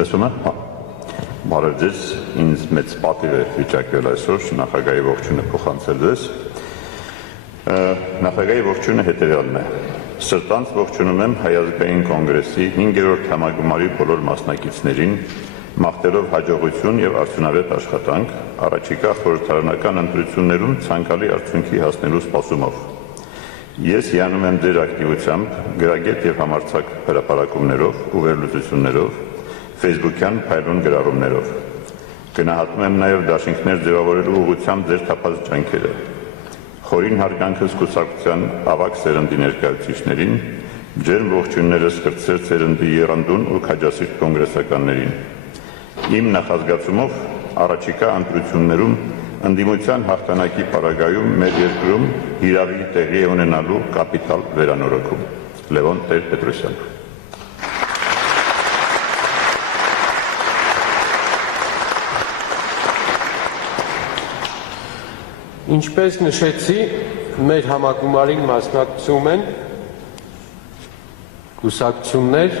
Լսում եք։ Բարև ձեզ, ինձ մեծ պատիվ է վիճակվել այսօր նախագահի ողջույնը փոխանցել ձեզ։ Նախագահի ողջույնը հետևյալն է. Սրտանց ողջունում եմ Հայ ազգային կոնգրեսի 5-րդ համագումարի բոլոր մասնակիցներին, մաղթելով հաջողություն եւ արդյունավետ աշխատանք առաջիկա խորհրդարանական ընտրություններում ցանկալի արդյունքի հասնելու սպասումով։ Ես հիանում եմ ձեր ակտիվությամբ, գրագետ եւ համարձակ հրապարակումներով ու վերլուծություններով, Facebook-յան փայլուն գրառումներով։ Գնահատում եմ նաեւ դաշինքներ ձևավորելու ուղղությամբ ձեր թափած ջանքերը։ Խորին հարգանքս կուսակցության ավագ սերնդի ներկայացուցիչներին, ջերմ ողջույններս կրտսեր սերնդի եռանդուն ու քաջասիրտ կոնգրեսականներին։ Իմ նախազգացումով առաջիկա ընտրություններում ընդդիմության հաղթանակի պարագայում մեր երկրում հիրավի տեղի է ունենալու կապիտալ վերանորոգում։ Լևոն Տեր-Պետրոսյան։ Ինչպես նշեցի, մեր համագումարին մասնակցում են կուսակցություններ